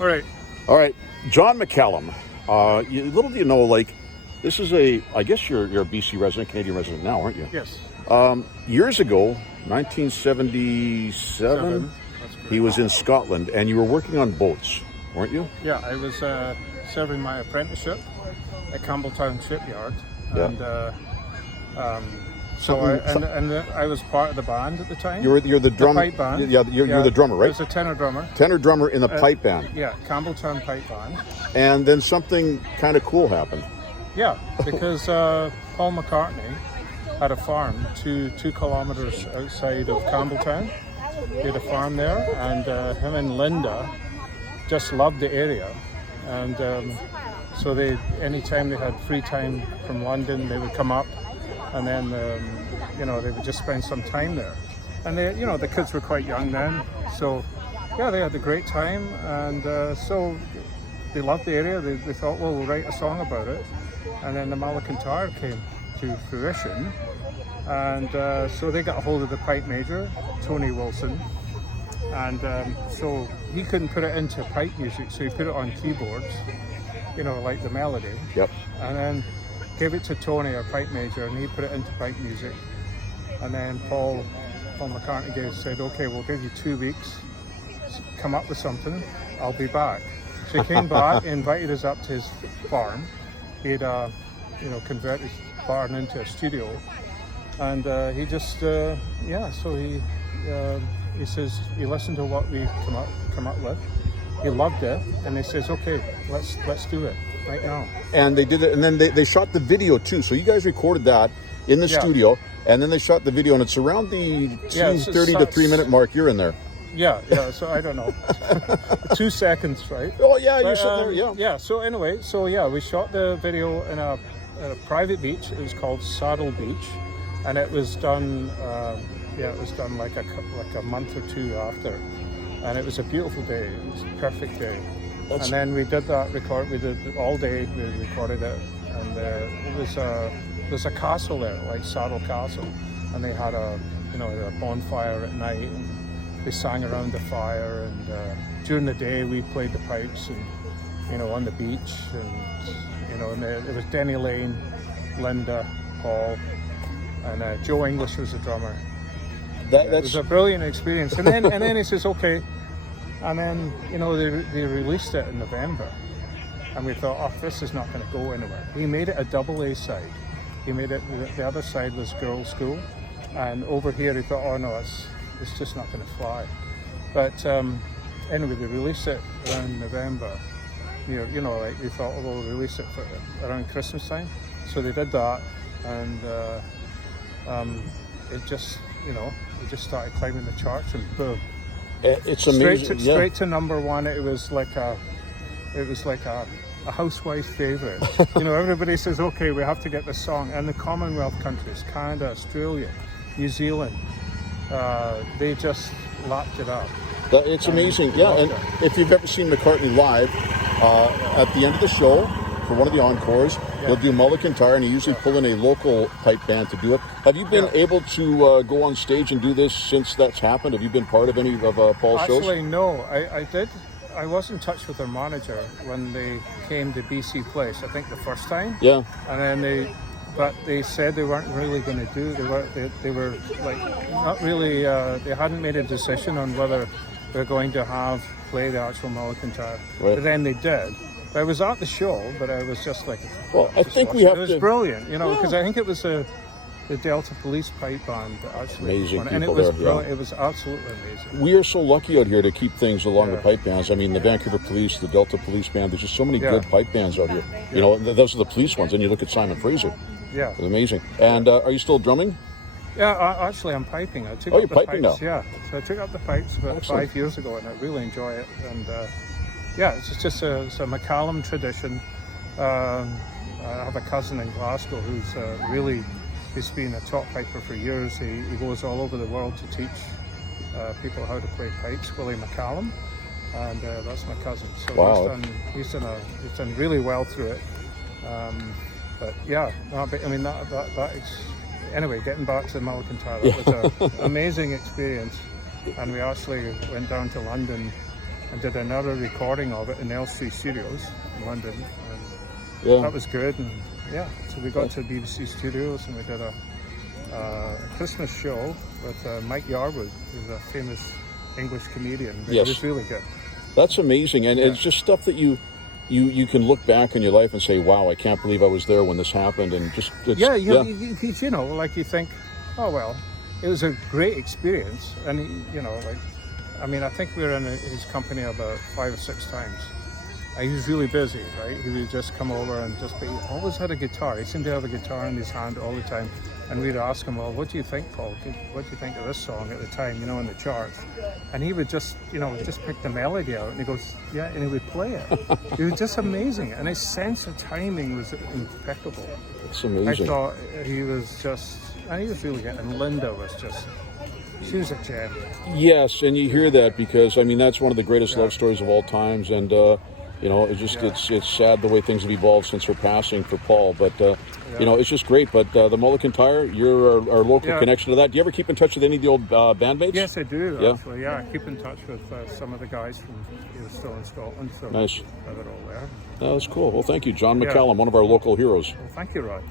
All right. All right, John Macallum. Little do you know, like, this is I guess you're a BC resident, Canadian resident now, aren't you? Yes. Years ago, 1977, That's correct. he was in Scotland, and you were working on boats, weren't you? Yeah, I was serving my apprenticeship at Campbelltown Shipyard, Yeah. and I was part of the band at the time. You're the drummer. pipe band. Yeah, you're the drummer, I right? was a tenor drummer. Tenor drummer in the pipe band. Yeah, Campbelltown Pipe Band. And then something kind of cool happened. Yeah, because Paul McCartney had a farm 2 kilometers outside of Campbelltown. He had a farm there, and him and Linda just loved the area. And so anytime they had free time from London, they would come up, and then they would just spend some time there. And the kids were quite young then, so yeah, they had a great time, and so they loved the area. They thought, well, we'll write a song about it. And then the Mull of Kintyre came to fruition, and so they got a hold of the pipe major, Tony Wilson, and so he couldn't put it into pipe music, so he put it on keyboards, like the melody. Yep. And then gave it to Tony, our pipe major, and he put it into pipe music. And then Paul McCartney said, okay, we'll give you 2 weeks, come up with something, I'll be back. So he came back, invited us up to his farm. He'd converted his barn into a studio, and he just so he says he listened to what we come up with. He loved it, and he says, okay, let's do it right now. And they did it, and then they shot the video too. So you guys recorded that in the studio, and then they shot the video, and it's around the 2:30 to 3 minute mark. You're in there. Yeah. So I don't know, 2 seconds, right? Oh yeah, you're sitting there. Yeah. Yeah. So anyway, we shot the video in a private beach. It was called Saddle Beach, and it was done. It was done like a month or 2 after, and it was a beautiful day. It was a perfect day. And then we did that record. We did it all day. We recorded it, and there's a castle there, like Saddle Castle, and they had a bonfire at night. And they sang around the fire, and during the day we played the pipes, and on the beach, and it was Denny Lane, Linda, Paul, and Joe English was the drummer. It was a brilliant experience. And then he says, okay, and then they released it in November, and we thought, oh, this is not going to go anywhere. He made it a double A side. He made it, the other side was Girls' School, and over here he thought, oh no, it's just not going to fly. But anyway, they released it around November. Like they thought, oh, we'll release it around Christmas time. So they did that, and it just started climbing the charts, and boom. It's amazing. Straight to number 1. It was like a housewife favorite. Everybody says, okay, we have to get this song. And the Commonwealth countries, Canada, Australia, New Zealand, they just lapped it up. It's amazing, yeah. And if you've ever seen McCartney live, at the end of the show, for one of the encores, he'll do Mull of Kintyre, and he usually pull in a local pipe band to do it. Have you been able to go on stage and do this since that's happened? Have you been part of any of Paul's shows? Actually, no. I did. I was in touch with their manager when they came to BC Place, I think the first time. Yeah. And then they said they weren't really going to do. They were like not really. They hadn't made a decision on whether they're going to play the actual Mull of Kintyre. Right. But then they did. I was at the show, but I was just like, well, I think we have to. It was brilliant, because I think it was the Delta Police Pipe Band actually. Amazing and people it was there. brilliant. It was absolutely amazing. We are so lucky out here to keep things along the pipe bands. I mean, the Vancouver Police, the Delta Police Band. There's just so many good pipe bands out here. Those are the police ones. And you look at Simon Fraser. Yeah, it's amazing. And are you still drumming? Yeah, actually, I'm piping. I took you're up the piping pipes. now. Yeah, so I took up the pipes about 5 years ago, and I really enjoy it. And it's just a Macallum tradition. I have a cousin in Glasgow who's he's been a top piper for years. He goes all over the world to teach people how to play pipes. Willie Macallum, and that's my cousin. So he's done really well through it. But I mean that is. Anyway, getting back to the Mull of Kintyre, that was an amazing experience, and we actually went down to London and did another recording of it in Elstree Studios in London. And Yeah. that was good. And yeah, so we got to BBC Studios and we did a Christmas show with Mike Yarwood, who's a famous English comedian. But Yes. It was really good. That's amazing, and it's just stuff that you can look back in your life and say, "Wow, I can't believe I was there when this happened." And just Yeah, you know, like you think, oh well, it was a great experience, and you know, like, I mean, I think we were in his company about 5 or 6 times. He was really busy, right? He would just come over and he always had a guitar. He seemed to have a guitar in his hand all the time. And we'd ask him, well, what do you think, Paul? What do you think of this song at the time, you know, in the charts? And he would just, you know, just pick the melody out and he goes, yeah, and he would play it. It was just amazing. And his sense of timing was impeccable. It's amazing. I thought he was just, and he was really good. And Linda was just, she was a gem. Yes, and you hear that because, I mean, that's one of the greatest love stories of all times. And, you know, it's just, it's sad the way things have evolved since her passing for Paul. But, you know, it's just great. But the Mull of Kintyre, you're our local connection to that. Do you ever keep in touch with any of the old bandmates? Yes, I do, actually. Yeah, I keep in touch with some of the guys from still in Scotland. So Nice. they're all there. That's cool. Well, thank you, John Macallum, one of our local heroes. Well, thank you, Rod.